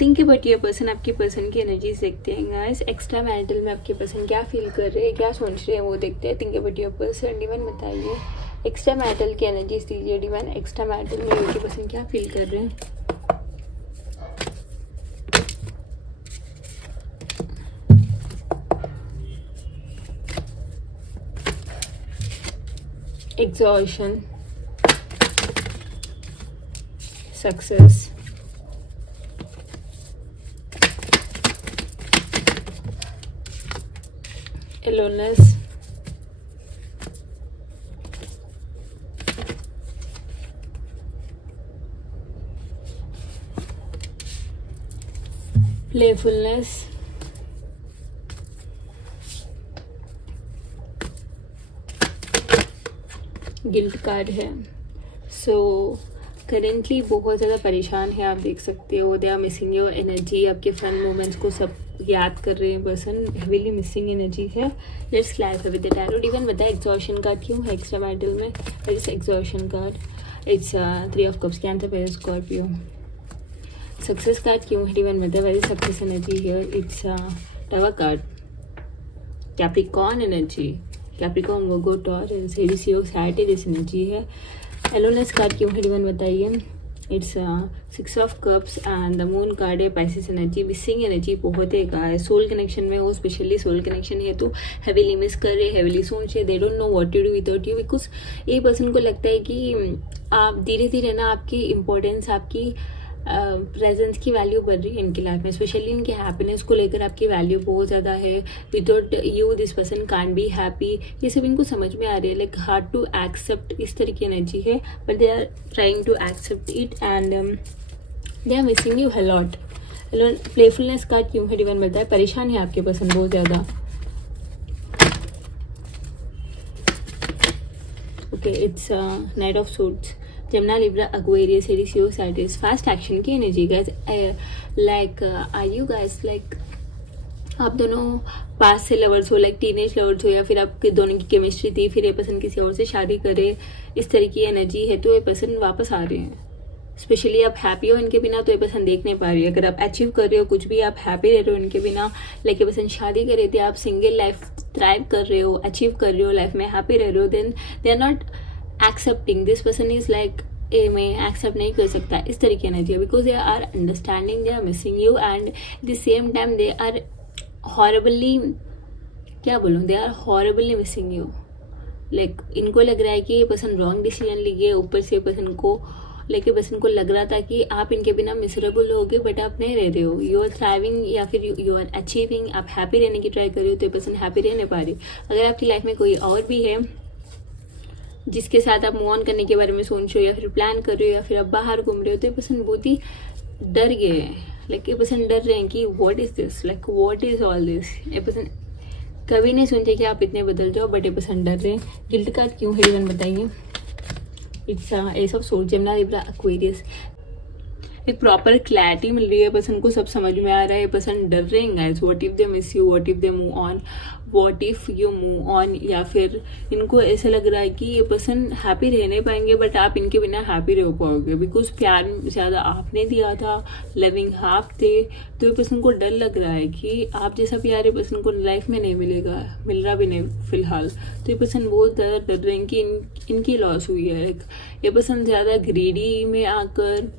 Think about your person, आपके person की energies देखते हैं गाइस। एक्स्ट्रा मैरिटल में आपके पर्सन क्या फील कर रहे हैं, क्या सोच रहे हैं, वो देखते हैं। Think about your person. Divine बताइए एक्स्ट्रा मैरिटल की एनर्जीज दीजिए डिवाइन। एक्स्ट्रा मैरिटल में आपके पर्सन क्या फील कर रहे हैं। Exhaustion, success, aloneness, playfulness, guilt card है। सो करेंटली बहुत ज़्यादा परेशान है, आप देख सकते हो। They are missing your energy, आपके फन मोमेंट्स को सब याद कर रहे हैं पर्सन। हेवीली मिसिंग एनर्जी है। Let's clarify with the tarot. Divine बताए एग्जॉशन कार्ड क्यों है एक्स्ट्रा मैरिटल में। It's exhaustion card. It's 3 of cups, Cancer, pair, Scorpio. Success card क्यों है डिवाइन बताए। Very success energy here. It's tower card. Capricorn energy, Capricorn, Virgo, Taurus, Aries, योग, Sagittarius energy है। एलोनेस card क्यों है डिवाइन बताइए। It's 6 of cups and the moon card है। Pisces energy, missing energy बहुत है गाइस। सोल कनेक्शन में हो, स्पेशली सोल कनेक्शन है तो हेवीली मिस कर रहे, हेवीली सोच रहे। They don't know what to do without you, because ये पर्सन को लगता है कि आप धीरे धीरे ना आपकी इम्पोर्टेंस, आपकी प्रेजेंस की वैल्यू बढ़ रही है इनकी लाइफ में। स्पेशली इनके हैप्पीनेस को लेकर आपकी वैल्यू बहुत ज़्यादा है। Without you this person can't be happy, ये सब इनको समझ में आ रही है। लाइक हार्ड टू एक्सेप्ट, इस तरह की एनर्जी है, but they are trying to accept it and they are missing you a lot. Playfulness का क्यों है डिवाइन बताए। परेशान है आपके पर्सन बहुत ज़्यादा। Okay, it's knight of suits, Gemini, Libra, Aquarius, Aries, Leo, Sagittarius. Fast action की energy guys. Like are you guys like आप दोनों पास से लवर्स हो, लाइक टीनेज लवर्स हो, या फिर आपके दोनों की केमिस्ट्री थी, फिर ये पर्सन किसी और से शादी करे, इस तरह की एनर्जी है तो ये पर्सन वापस आ रहे हैं। स्पेशली आप हैप्पी हो इनके बिना तो ये पर्सन देख नहीं पा रही है। अगर आप अचीव कर रहे हो कुछ भी, आप हैप्पी रह रहे हो इनके बिना, लाइक ये पर्सन शादी कर रहे थे, आप सिंगल लाइफ थ्राइव कर रहे हो, अचीव कर रहे हो, लाइफ में हैप्पी रह रहे हो, then they are not accepting. This person is like a में एक्सेप्ट नहीं कर सकता इस तरह की एनर्जी है, because they are understanding, they are missing you and the same time they are horribly, क्या बोलूँ, they are horribly missing you. Like इनको लग रहा है कि ये पर्सन रॉन्ग डिसीजन लिए, ऊपर से पर्सन को लेके पर्सन को लग रहा था कि आप इनके बिना मिसरेबल होगे, बट आप नहीं रह रहे हो। यू आर थ्राइविंग या फिर यू आर अचीविंग, आप हैप्पी रहने की ट्राई कर रहे हो, तो ये पर्सन हैप्पी रह नहीं पा रही। अगर आपकी लाइफ में कोई और भी है जिसके साथ आप मूव ऑन करने के बारे में सोच रहे हो, या फिर प्लान कर रहे हो, या फिर आप बाहर घूम रहे हो, तो ये पर्सन बहुत ही डर गए हैं। लाइक ये पर्सन डर रहे हैं कि what is this, like what is all this. ये पर्सन कभी नहीं सोचे कि आप इतने बदल जाओ, बट ये पर्सन डर रहे हैं। गिल्ट कार्ड क्यों है डिवाइन बताइए। It's S of swords, Gemini, Libra, Aquarius. एक प्रॉपर क्लैरिटी मिल रही है पर्सन को, सब समझ में आ रहा है। ये पर्सन डर रहे हैं guys. What if they miss you, what if they move on, what if you move on, या फिर इनको ऐसा लग रहा है कि ये पर्सन हैप्पी रह नहीं पाएंगे, बट आप इनके बिना हैप्पी रह पाओगे, बिकॉज प्यार ज़्यादा आपने दिया था, लविंग हाफ थे, तो ये पर्सन को डर लग रहा है कि आप जैसा प्यार ये पर्सन को लाइफ में नहीं मिलेगा, मिल रहा भी नहीं फिलहाल। तो ये पर्सन बहुत ज़्यादा डर रहे हैं कि इनकी लॉस हुई है। ये पर्सन ज़्यादा ग्रीडी में आकर,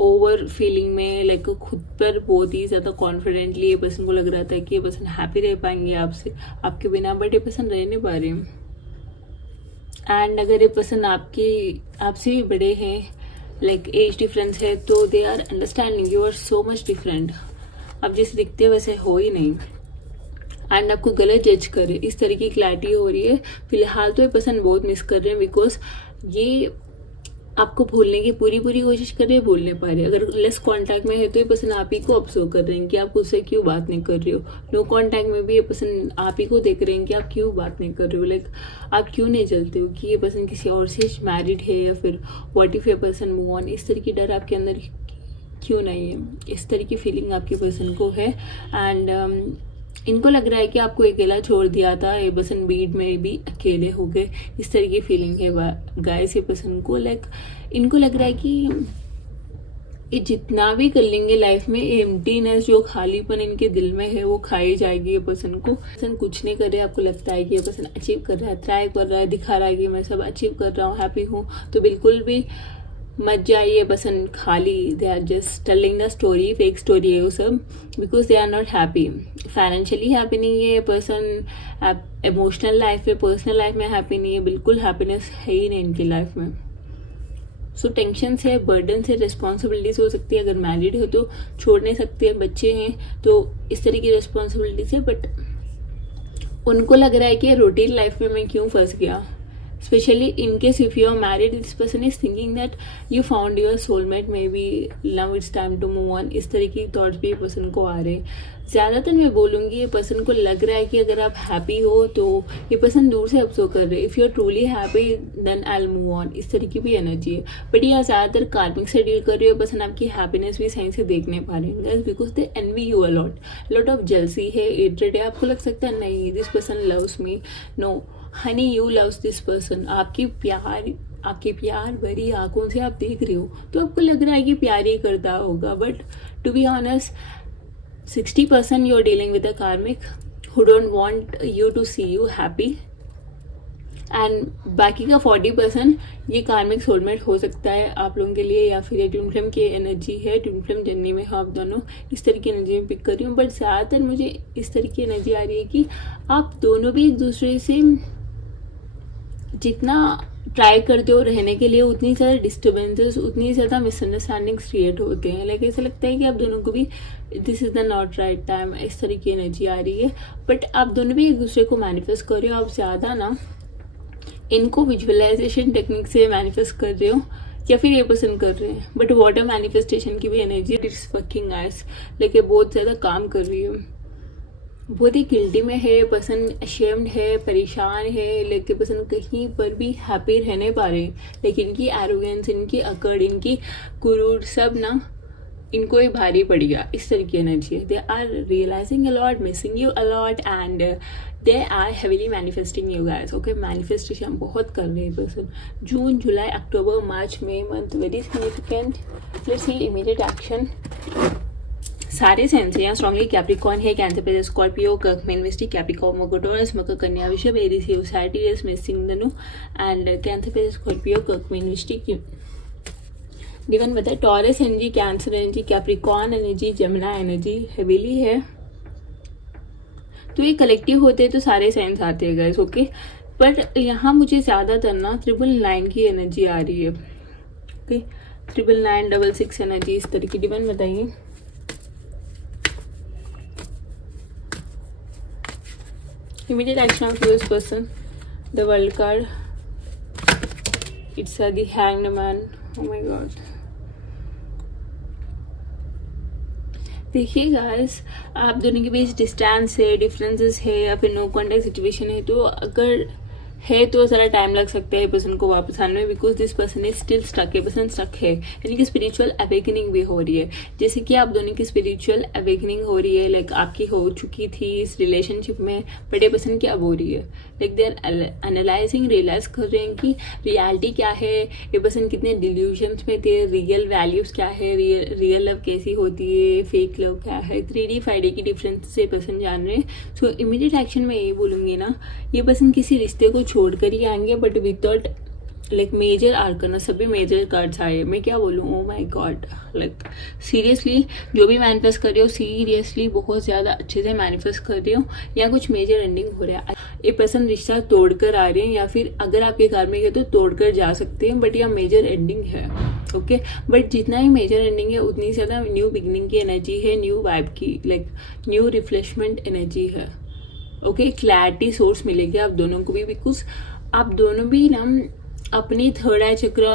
ओवर फीलिंग में, लाइक खुद पर बहुत ही ज़्यादा कॉन्फिडेंटली ये पर्सन को लग रहा था कि ये पर्सन हैप्पी रह पाएंगे आपसे, आपके बिना, बट ये पर्सन रह नहीं पा रहे। एंड अगर ये पर्सन आपसे भी बड़े हैं, लाइक एज डिफरेंस है, तो they are understanding you are so much different. आप जैसे दिखते हो वैसे हो ही नहीं, एंड आपको गलत जज करे, इस तरह की क्लैरिटी हो रही है। फिलहाल तो ये पर्सन बहुत मिस कर रहे हैं, बिकॉज ये आपको भूलने की पूरी कोशिश कर रहे हैं, भूल नहीं पा रहे। अगर लेस कांटेक्ट में है तो ये पर्सन आप ही को ऑब्जर्व कर रहे हैं कि आप उससे क्यों बात नहीं कर रहे हो। नो कांटेक्ट में भी ये पर्सन आप ही को देख रहे हैं कि आप क्यों बात नहीं कर रहे हो। लाइक आप क्यों नहीं जलते हो कि ये पर्सन किसी और से मैरिड है, या फिर व्हाट इफ ये पर्सन मूव ऑन, इस तरह की डर आपके अंदर क्यों नहीं है। इस तरह की फीलिंग आपके पर्सन को है। एंड इनको लग रहा है कि आपको अकेला छोड़ दिया था, ये पर्सन बीड में भी अकेले हो गए, इस तरह की फीलिंग है गाइस ये पर्सन को। लाइक इनको लग रहा है कि ये जितना भी कर लेंगे लाइफ में, एम्प्टीनेस जो खालीपन इनके दिल में है वो खाई जाएगी। ये पर्सन को, पर्सन कुछ नहीं कर रहे, आपको लगता है कि ये पर्सन अचीव कर रहा है, ट्राई कर रहा है, दिखा रहा है कि मैं सब अचीव कर रहा हूँ, हैप्पी हूँ, तो बिल्कुल भी मत जाइए। पर्सन खाली, they are just telling the story, fake story है वो सब, because they are not happy. Financially happy नहीं है पर्सन, इमोशनल लाइफ में, पर्सनल लाइफ में हैप्पी नहीं है, बिल्कुल हैप्पीनेस है ही नहीं इनकी लाइफ में। सो टेंशन है, बर्डन है, रिस्पॉन्सिबिलिटीज हो सकती है, अगर मैरिड हो तो छोड़ नहीं सकते हैं, बच्चे हैं तो इस तरह की रिस्पॉन्सिबिलिटीज है, बट उनको लग रहा है कि रूटीन लाइफ में मैं क्यों फंस गया। Especially in case if you are married, this person is thinking that you found your soulmate, maybe now it's time to move on। इस तरह की थॉट्स भी पर्सन को आ रहे हैं। ज़्यादातर मैं बोलूँगी ये पर्सन को लग रहा है कि अगर आप हैप्पी हो तो ये पर्सन दूर से ऑब्जर्व कर रहे हैं। If you are truly happy then I will move on, इस तरह की भी एनर्जी है। बट ये ज़्यादातर कार्मिक से डील कर रही है पर्सन, आपकी हैप्पीनेस भी सही से देख नहीं पा रहे हैं because they envy you lot of jealousy है, हेट्रेड है। आपको लग सकता है नहीं this person loves me, no honey you loves this person. आपके प्यार भरी आंखों से आप देख रहे हो तो आपको लग रहा है कि प्यार ही करता होगा, but to be honest 60% you are dealing with a karmic who don't want you to see you happy, and बाकी का 40% ये कार्मिक सोलमेट हो सकता है आप लोगों के लिए, या फिर ये ट्विन फ्लेम की एनर्जी है, ट्विन फ्लेम जर्नी में हो आप दोनों, इस तरह की एनर्जी में पिक कर रही हूँ। बट ज़्यादातर मुझे इस तरह की एनर्जी आ रही है कि आप दोनों भी एक दूसरे से जितना ट्राई करते हो रहने के लिए, उतनी ज़्यादा डिस्टर्बेंसेस, उतनी ज़्यादा मिसअंडरस्टैंडिंग्स क्रिएट होते हैं। लाइक ऐसा लगता है कि आप दोनों को भी this is the not right time, इस तरह की एनर्जी आ रही है। बट आप दोनों भी एक दूसरे को मैनिफेस्ट कर रहे हो, आप ज़्यादा ना इनको विजुअलाइजेशन टेक्निक से मैनिफेस्ट कर रहे हो या फिर ये पसंद कर रहे हैं। बट वाटर मैनिफेस्टेशन की भी एनर्जी इट्स फकिंग आइस, लेके बहुत ज़्यादा काम कर रही है, बहुत ही गिल्टी में है पर्सन, अशेम्ड है, परेशान है, लेकिन पर्सन कहीं पर भी हैप्पी रहने पा रहे। लेकिन इनकी एरोगेंस, इनकी अकड़, इनकी गुरूर सब ना इनको ही भारी पड़ गया, इस तरह की एनर्जी है। They are realising a lot, missing you a lot, and they are heavily manifesting you guys. Okay, manifestation बहुत कर रहे हैं person. June, July, October, March, May month very significant. Let's see immediate action. सारे सेंस यहाँ strongly Capricorn है, Cancer पे Scorpio, कर्क में इन्वेस्टी, कैप्रिकॉर्न, मकर, टॉरस, मकर, कन्या, वृषभ, एरीज, सैजिटेरियस में सिंह, धनु, एंड कैंसर पे स्कॉर्पियो, कर्क में इन्वेस्टी की डिवन बताए। Taurus energy, cancer energy, Capricorn energy, जमुना एनर्जी हेवीली है। तो ये कलेक्टिव होते हैं तो सारे साइंस आते हैं गाइस। ओके, पर यहाँ मुझे ज़्यादातर ना 999 की एनर्जी आ रही है। ओके, 999, 66 एनर्जी, इस तरह की डिवन बताइए। Immediate action of this person, the world card, it's the hanged man. Oh my god, देखिए गाइस, आप दोनों के बीच डिस्टेंस है, डिफरेंसेस है, या फिर नो कॉन्टेक्ट सिचुएशन है, तो अगर है तो ज़रा टाइम लग सकता है पर्सन को वापस आने में, because this person is still stuck है, पर्सन स्टक है, यानी कि स्पिरिचुअल अवेकनिंग भी हो रही है। जैसे कि आप दोनों की स्पिरिचुअल अवेकनिंग हो रही है, लाइक आपकी हो चुकी थी इस रिलेशनशिप में, बट ये पर्सन की अब हो रही है। Like they are analysing, realise कर रहे हैं कि रियलिटी क्या है, ये पर्सन कितने डिल्यूजन्स में थे, रियल वैल्यूज क्या है, रियल लव कैसी होती है, फेक लव क्या है, 3D 5D की डिफरेंस से पर्सन जान रहे हैं। सो इमीडिएट एक्शन में ये बोलूँगी ना, ये पर्सन किसी रिश्ते को छोड़ कर ही आएंगे, but without like major arcana, सभी मेजर कार्ड्स आए। मैं क्या बोलूँ, oh my god, like seriously जो भी मैनिफेस्ट कर रही हो, सीरियसली बहुत ज़्यादा अच्छे से मैनिफेस्ट कर रही हो, या कुछ मेजर एंडिंग हो रहा है। ये पर्सन रिश्ता तोड़कर आ रहे हैं, या फिर अगर आपके घर में है तो तोड़कर जा सकते हैं, बट यह मेजर एंडिंग है। ओके, बट जितना ही मेजर एंडिंग है उतनी ज़्यादा न्यू बिगनिंग की एनर्जी है, न्यू वाइब की, लाइक न्यू रिफ्रेशमेंट एनर्जी है। ओके, क्लैरिटी सोर्स मिलेगी आप दोनों को भी, बिकॉज आप दोनों भी ना अपनी थर्ड आई चक्र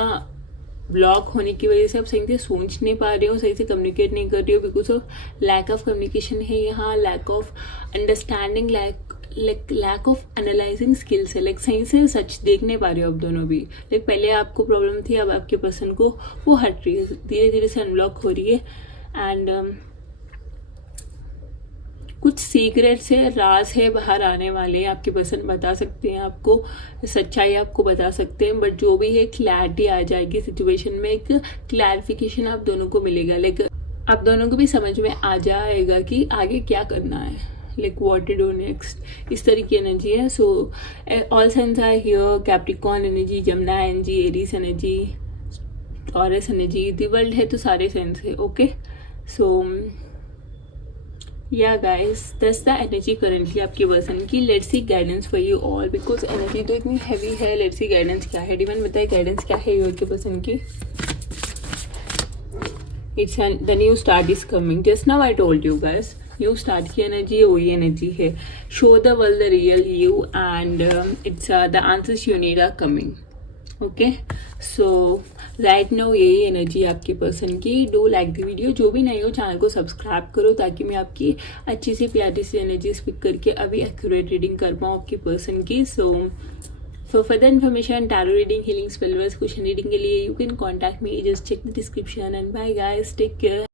ब्लॉक होने की वजह से आप सही से सोच नहीं पा रहे हो, सही से कम्युनिकेट नहीं कर रहे हो, because of lack of communication है यहाँ, lack of understanding, lack of analysing skills है, लाइक सही से सच देख नहीं पा रहे हो आप दोनों भी। लाइक पहले आपको प्रॉब्लम थी, अब आपके पर्सन को वो हट रही है, धीरे धीरे से अनब्लॉक हो रही है। एंड कुछ सीक्रेट से राज है बाहर आने वाले, आपके पर्सन बता सकते हैं आपको, सच्चाई आपको बता सकते हैं, बट जो भी है क्लैरिटी आ जाएगी सिचुएशन में, एक क्लैरिफिकेशन आप दोनों को मिलेगा। लाइक आप दोनों को भी समझ में आ जाएगा कि आगे क्या करना है, like what to do next, इस तरह की एनर्जी है। So all signs are here, Capricorn energy, जमुना energy, Aries energy, Taurus energy, the world है तो सारे साइंस है। ओके, सो या guys that's the energy currently आपके पर्सन की। Let's see guidance for you all, because energy तो इतनी हैवी है। लेट्स सी गाइडेंस क्या है, डिवाइन बताए गाइडेंस क्या है योर के पर्सन की। It's the new start is coming, just now I told you guys, new start की एनर्जी वही एनर्जी है। Show the world the real you and it's the answers you need are coming. Okay, so right now यही energy आपके person की। Do like the video, जो भी नहीं हो चैनल को सब्सक्राइब करो ताकि मैं आपकी अच्छी सी प्यारी सी एनर्जी स्पिक करके अभी एक्यूरेट रीडिंग कर पाऊँ आपके पर्सन की। So for further information, tarot reading, healing, spell words, question reading के लिए you can contact me, just check the description and bye guys, take care.